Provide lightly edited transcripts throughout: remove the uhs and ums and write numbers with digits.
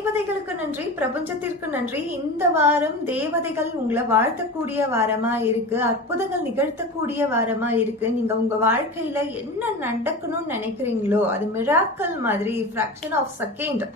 தேவதைகளுக்கு நன்றி, பிரபஞ்சத்திற்கு நன்றி. இந்த வாரம் தேவதைகள் உங்களை வாழ்த்தக்கூடிய வாரமா இருக்கு, அற்புதங்கள் நிகழ்த்தக்கூடிய வாரமா இருக்கு. நீங்க உங்க வாழ்க்கையில என்ன நடக்கணும்னு நினைக்கிறீங்களோ அது மிராக்கல் மாதிரி ஃபிராக்ஷன் ஆஃப் செகண்ட்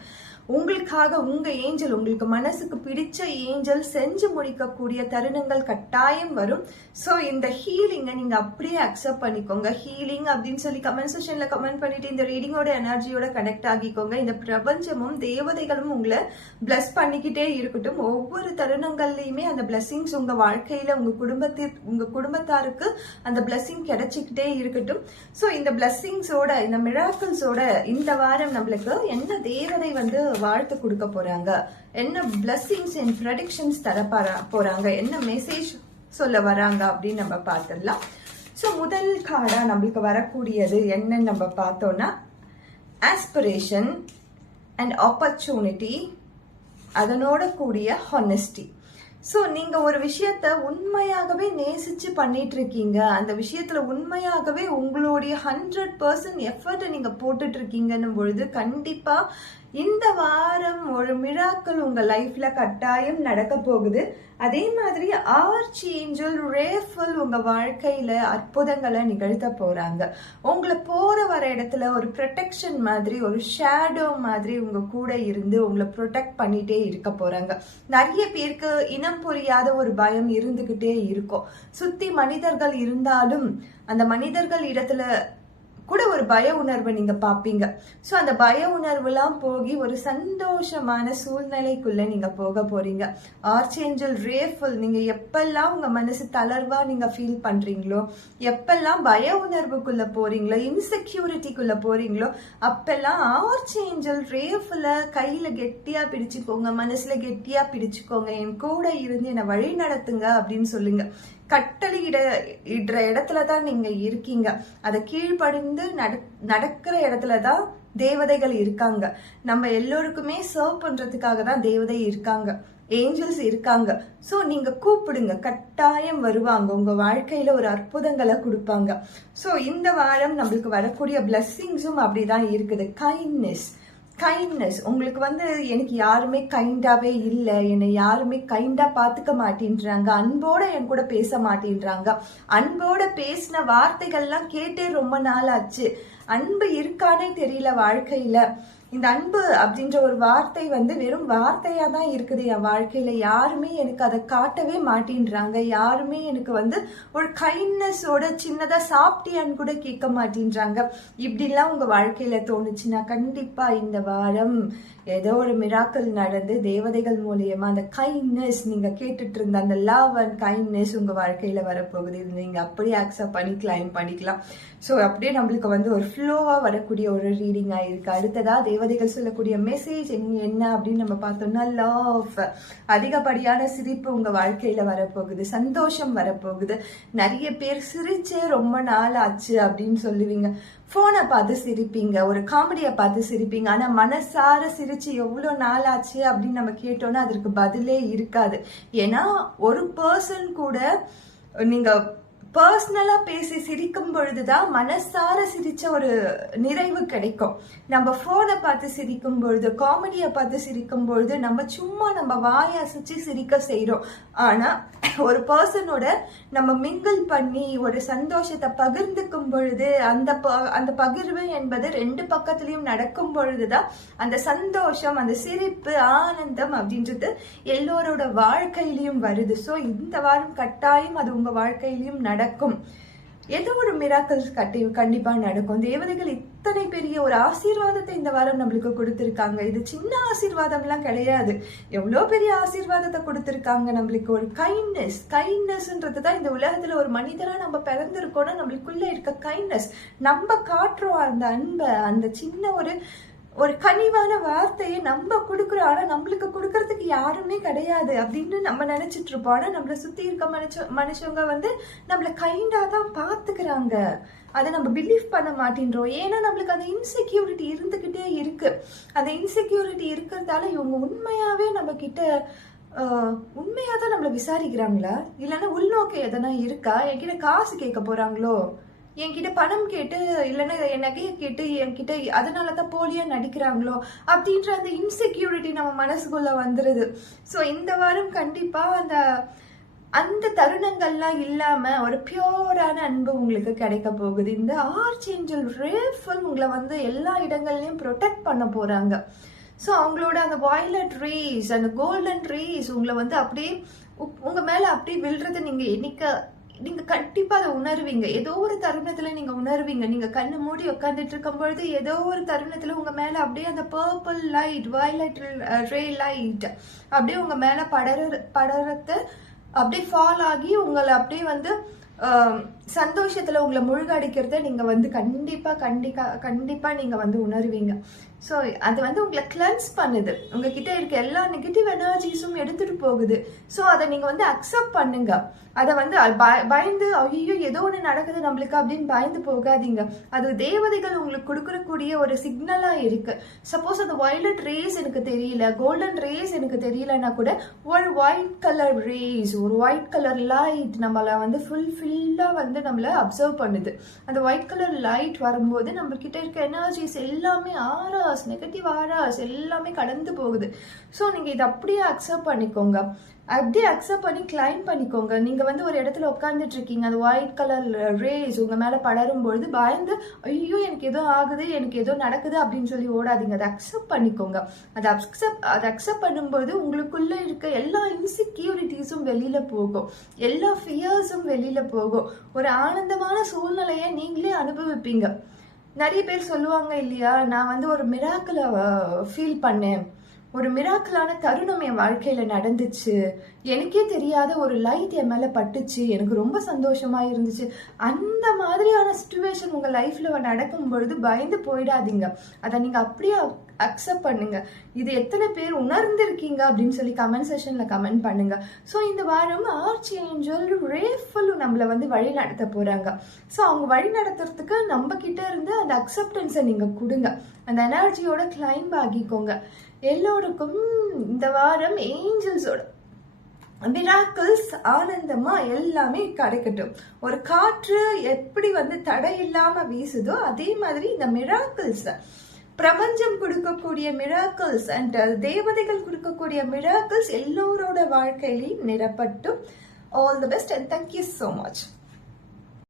உங்களுக்காக உங்க ஏஞ்சல், உங்களுக்கு மனசுக்கு பிடிச்ச ஏஞ்சல் செஞ்சு முடிக்கக்கூடிய தருணங்கள் கட்டாயம் வரும். ஸோ இந்த ஹீலிங்கை நீங்க அப்படியே அக்செப்ட் பண்ணிக்கோங்க. ஹீலிங் அப்படின்னு சொல்லி கமெண்ட் செக்ஷன்ல கமெண்ட் பண்ணிட்டு இந்த ரீடிங்கோட எனர்ஜியோட கனெக்ட் ஆகிக்கோங்க. இந்த பிரபஞ்சமும் தேவதைகளும் உங்களை பிளஸ் பண்ணிக்கிட்டே இருக்கட்டும். ஒவ்வொரு தருணங்கள்லயுமே அந்த பிளஸ்ஸிங்ஸ் உங்க வாழ்க்கையில உங்க குடும்பத்தாருக்கு அந்த பிளஸ்ஸிங் கிடைச்சிக்கிட்டே இருக்கட்டும். ஸோ இந்த பிளஸ்ஸிங்ஸோட இந்த மிராக்கிள்ஸோட இந்த வாரம் நம்மளுக்கு என்ன தேவதை வாழ்த்து கொடுக்க போறாங்க, என்ன பிளஸ்ஸிங்ஸ் அண்ட் ப்ரெடிக்ஷன்ஸ் தர போறாங்க, என்ன மெசேஜ் சொல்ல வராங்க அப்படின்னு நம்ம பார்த்துடலாம். ஸோ முதல் கார்டா நம்மளுக்கு வரக்கூடியது என்னன்னு நம்ம பார்த்தோம்னா ஆஸ்பிரேஷன் அண்ட் ஆப்பர்ச்சுனிட்டி, அதனோட கூடிய ஹானஸ்டி. ஸோ நீங்க ஒரு விஷயத்த உண்மையாகவே நேசிச்சு பண்ணிட்டு இருக்கீங்க, அந்த விஷயத்துல உண்மையாகவே உங்களுடைய 100% எஃபர்ட் நீங்க போட்டுட்டு இருக்கீங்கன்னும் பொழுது கண்டிப்பா இந்த வாரம் ஒரு மிராக்கிள் உங்க லைஃப்ல கட்டாயம் நடக்க போகுது. அதே மாதிரி ஆர்ச் ஏஞ்சல் ரேஃபல் உங்க வாழ்க்கையில அற்புதங்களை நிகழ்த்த போறாங்க. உங்களை போற வர இடத்துல ஒரு ப்ரொடெக்ஷன் மாதிரி, ஒரு ஷேடோ மாதிரி உங்க கூட இருந்து உங்களை ப்ரொடெக்ட் பண்ணிட்டே இருக்க போறாங்க. நிறைய பேருக்கு இனம் புரியாத ஒரு பயம் இருந்துகிட்டே இருக்கும். சுத்தி மனிதர்கள் இருந்தாலும் அந்த மனிதர்கள் இடத்துல கூட ஒரு பய உணர்வை நீங்க பாப்பீங்க. ஸோ அந்த பய உணர்வுலாம் போகி ஒரு சந்தோஷமான சூழ்நிலைக்குள்ள நீங்க போக போறீங்க. ஆர்ச்சேஞ்சல் ரேஃபல், நீங்க எப்பெல்லாம் உங்க மனசு தளர்வா நீங்க ஃபீல் பண்றீங்களோ, எப்பெல்லாம் பய உணர்வுக்குள்ள போறீங்களோ, இன்செக்யூரிட்டிக்குள்ள போறீங்களோ, அப்பெல்லாம் ஆர்ச்சேஞ்சல் ரேஃபல கையில கெட்டியா பிடிச்சுக்கோங்க, மனசுல கெட்டியா பிடிச்சுக்கோங்க, என் கூட இருந்து என்னை வழி நடத்துங்க அப்படின்னு சொல்லுங்க. கட்டளை இடுற இடத்துலதான் நீங்க இருக்கீங்க. அதை கீழ்ப்படிந்து நடக்கிற இடத்துலதான் தேவதைகள் இருக்காங்க. நம்ம எல்லோருக்குமே சர்வ் பண்றதுக்காக தான் தேவதை இருக்காங்க, ஏஞ்சல்ஸ் இருக்காங்க. ஸோ நீங்க கூப்பிடுங்க, கட்டாயம் வருவாங்க, உங்க வாழ்க்கையில ஒரு அற்புதங்களை கொடுப்பாங்க. ஸோ இந்த வாரம் நம்மளுக்கு வரக்கூடிய பிளஸ்ஸிங்ஸும் அப்படிதான் இருக்குது. கைண்ட்னஸ் உங்களுக்கு எனக்கு யாருமே கைண்டாவே இல்லை, என்னை யாருமே கைண்டா பாத்துக்க மாட்டேன்றாங்க, அன்போட என் கூட பேச மாட்டேன்றாங்க, அன்போட பேசின வார்த்தைகள்லாம் கேட்டே ரொம்ப நாள் ஆச்சு, அன்பு இருக்கானே தெரியல வாழ்க்கையில. இந்த அன்பு அப்படின்ற ஒரு வார்த்தை வெறும் வார்த்தையா தான் இருக்குது என் வாழ்க்கையில. யாருமே எனக்கு அதை காட்டவே மாட்டேன்றாங்க, யாருமே எனக்கு ஒரு கைண்ட்னஸோட சின்னதா சாப்பிட்டியான்னு கூட கேட்க மாட்டேன்றாங்க. இப்படிலாம் உங்க வாழ்க்கையில தோணுச்சுன்னா கண்டிப்பா இந்த வாரம் ஏதோ ஒரு மிராக்கிள் நடந்து தேவதைகள் மூலியமா அந்த கைண்ட்னஸ், நீங்க கேட்டுட்டு இருந்த அந்த லவ் அண்ட் கைண்ட்னஸ் உங்க வாழ்க்கையில வரப்போகுது. இது நீங்க அப்படியே அக்செப்ட் பண்ணிக்கலாம். ஸோ அப்படியே நம்மளுக்கு ஒரு ஃப்ளோவா வரக்கூடிய ஒரு ரீடிங் ஆயிருக்கு. அடுத்ததா தேவதைகள் சொல்லக்கூடிய மெசேஜ் என்ன அப்படின்னு நம்ம பார்த்தோம்னா லவ், அதிகப்படியான சிரிப்பு உங்க வாழ்க்கையில வரப்போகுது, சந்தோஷம் வரப்போகுது. நிறைய பேர் சிரிச்சே ரொம்ப நாள் ஆச்சு அப்படின்னு சொல்லுவீங்க. போனை பார்த்து சிரிப்பீங்க, ஒரு காமெடியை பார்த்து சிரிப்பீங்க. ஆனா மனசார சிரிச்சு எவ்வளவு நாள் ஆச்சு அப்படின்னு நம்ம கேட்டோம்னா அதற்கு பதிலே இருக்காது. ஏன்னா ஒரு பர்சன் கூட நீங்க பர்சனலா பேசி சிரிக்கும் பொழுதுதான் மனசார சிரிச்ச ஒரு நிறைவு கிடைக்கும். நம்ம போனை பார்த்து சிரிக்கும் பொழுது, காமெடியை பார்த்து சிரிக்கும் பொழுது நம்ம வாயை அசைச்சு சிரிக்க செய்யறோம். ஆனா ஒரு பர்சனோட நம்ம மிங்கிள் பண்ணி ஒரு சந்தோஷத்தை பகிர்ந்துக்கும் பொழுது அந்த பகிர்வு என்பது ரெண்டு பக்கத்திலையும் நடக்கும் பொழுதுதான் அந்த சந்தோஷம், அந்த சிரிப்பு, ஆனந்தம் அப்படின்றது எல்லோரோட வாழ்க்கையிலையும் வருது. ஸோ இந்த வாரம் கட்டாயம் அது உங்க வாழ்க்கையிலையும் நடக்கும். ஏதோ ஒரு மிராக்கிள்ஸ் கண்டிப்பா நடக்கும். தேவதைகள் இத்தனை பெரிய ஒரு ஆசீர்வாதத்தை இந்த வாரம் நம்மளுக்கு கொடுத்திருக்காங்க. இது சின்ன ஆசீர்வாதம் எல்லாம் கிடையாது, எவ்வளவு பெரிய ஆசீர்வாதத்தை கொடுத்திருக்காங்க நம்மளுக்கு. ஒரு கைண்ட்னஸ்ன்றதுதான் இந்த உலகத்துல ஒரு மனிதரா நம்ம பிறந்திருக்கோம்னா நம்மளுக்குள்ள இருக்க கைண்ட்னஸ், நம்ம காட்டுறோம் அந்த அன்பை, அந்த சின்ன ஒரு கனிவான வார்த்தையை நம்ம கொடுக்குறோம். ஆனா நம்மளுக்கு கொடுக்கறதுக்கு யாருமே கிடையாது அப்படின்னு நம்ம நினைச்சிட்டு இருப்போம். ஆனா நம்மளை சுத்தி இருக்க மனுஷங்க நம்மள கைண்டா தான் பாத்துக்கிறாங்க. அதை நம்ம பிலீவ் பண்ண மாட்டேன்றோம். ஏன்னா நம்மளுக்கு அந்த இன்செக்யூரிட்டி இருந்துகிட்டே இருக்கு. அந்த இன்செக்யூரிட்டி இருக்கிறதால இவங்க உண்மையாவே நம்ம கிட்ட உண்மையாதான் நம்மள விசாரிக்கிறாங்களா, இல்லைன்னா உள்நோக்கம் எதனா இருக்கா, என்கிட்ட காசு கேட்க போறாங்களோ, என்கிட்ட பணம் கேட்டு இல்லைன்னா என் நகையை கேட்டு என்கிட்ட அதனாலதான் போலியா நடிக்கிறாங்களோ அப்படின்ற அந்த இன்செக்யூரிட்டி நம்ம மனசுக்குள்ள வந்துருது. ஸோ இந்த வாரம் கண்டிப்பா அந்த தருணங்கள்லாம் இல்லாம ஒரு பியூரான அன்பு உங்களுக்கு கிடைக்க போகுது. இந்த ஆர்ச்ஏஞ்சல் ரேஃபல் உங்களை வந்து எல்லா இடங்கள்லயும் ப்ரொடெக்ட் பண்ண போறாங்க. ஸோ அவங்களோட அந்த வயலட் ரேஸ், அந்த கோல்டன் ரேஸ் உங்களை வந்து அப்படியே உங்க மேல அப்படியே விழுறது நீங்க கண்டிப்பா அதை உணர்வீங்க. ஏதோ ஒரு தருணத்துல நீங்க உணர்வீங்க. நீங்க கண்ணு மூடி உட்காந்துட்டு இருக்கும் பொழுது ஏதோ ஒரு தருணத்துல உங்க மேல அப்படியே அந்த பர்பிள் லைட், வயலட் ரே லைட் அப்படியே உங்க மேல படரத்தை அப்படியே ஃபால் ஆகி உங்களை அப்படியே வந்து சந்தோஷத்துல உங்களை முழுகடிக்கிறத நீங்க வந்து கண்டிப்பா நீங்க வந்து உணர்வீங்க. ஸோ அது வந்து உங்களை கிளென்ஸ் பண்ணுது. உங்ககிட்ட இருக்க எல்லா நெகட்டிவ் எனர்ஜிஸும் எடுத்துட்டு போகுது. ஸோ அதை நீங்க வந்து அக்செப்ட் பண்ணுங்க. அதை வந்து பயந்து ஐயோ ஏதோ ஒன்று நடக்குது நம்மளுக்கு அப்படின்னு பயந்து போகாதீங்க. அது தேவதைகள் உங்களுக்கு கொடுக்கக்கூடிய ஒரு சிக்னலா இருக்கு. சப்போஸ் அது வயலட் ரேஸ் எனக்கு தெரியல, கோல்டன் ரேஸ் எனக்கு தெரியலன்னா கூட ஒரு ஒயிட் கலர் ரேஸ், ஒரு ஒயிட் கலர் லைட் நம்மள வந்து ஃபுல்லா வந்து நம்மள அப்சர்வ் பண்ணுது. அந்த ஒயிட் கலர் லைட் வரும்போது நம்ம கிட்ட இருக்க எனர்ஜிஸ் எல்லாமே ஆராஸ், நெகட்டிவ் ஆராஸ் எல்லாமே கடந்து போகுது. ஸோ நீங்க இதை அப்படியே அக்செப்ட் பண்ணிக்கோங்க. அப்படியே அக்செப்ட் பண்ணி கிளைம் பண்ணிக்கோங்க. நீங்க வந்து ஒரு இடத்துல உட்காந்துட்டு இருக்கீங்க, அந்த ஒயிட் கலர் ரேஸ் உங்க மேல படரும் பொழுது பயந்து ஐயோ எனக்கு ஏதோ ஆகுது, எனக்கு ஏதோ நடக்குது அப்படின்னு சொல்லி ஓடாதீங்க. அதை அக்செப்ட் பண்ணிக்கோங்க. அதை அக்செப்ட் பண்ணும்போது உங்களுக்குள்ள இருக்க எல்லா இன்செக்யூரிட்டிஸும் வெளியில போகும், எல்லா ஃபியர்ஸும் வெளியில போகும். ஒரு ஆனந்தமான சூழ்நிலையை நீங்களே அனுபவிப்பீங்க. நிறைய பேர் சொல்லுவாங்க இல்லையா, நான் வந்து ஒரு மிராக்கிளை ஃபீல் பண்ணேன், ஒரு மிராக்கிளான தருணம் என் வாழ்க்கையில நடந்துச்சு, எனக்கே தெரியாத ஒரு லைட் என் மேல பட்டுச்சு, எனக்கு ரொம்ப சந்தோஷமா இருந்துச்சு. அந்த மாதிரியான சிச்சுவேஷன் உங்க லைஃப்ல நடக்கும் பொழுது பயந்து போயிடாதீங்க. அதை நீங்க அப்படியே அக்செப்ட் பண்ணுங்க. இது எத்தனை பேர் உணர்ந்திருக்கீங்க அப்படின்னு சொல்லி கமெண்ட் செஷன்ல கமெண்ட் பண்ணுங்க. ஸோ இந்த வாரம் ஆர்ச்ஏஞ்சல் ரேஃபல் நம்மளை வந்து வழி நடத்த போறாங்க. ஸோ அவங்க வழி நடத்துறதுக்கு நம்ம கிட்ட இருந்து அந்த அக்செப்டன்ஸை நீங்க கொடுங்க. அந்த எனர்ஜியோட கிளைம் ஆகிக்கோங்க. எல்லோருக்கும் இந்த வாரம் ஏஞ்சல்ஸோட மிராக்கிள்ஸ் ஆனந்தமா எல்லாமே கிடைக்கட்டும். ஒரு காற்று எப்படி வந்து தடை இல்லாம வீசுதோ அதே மாதிரி இந்த மிராக்கிள்ஸ், பிரபஞ்சம் கொடுக்கக்கூடிய மிராக்கிள்ஸ் அண்ட் தேவதைகள் கொடுக்கக்கூடிய மிராக்கிள்ஸ் எல்லோரோட வாழ்க்கையிலையும் நிரப்பட்டும். All the best and thank you so much.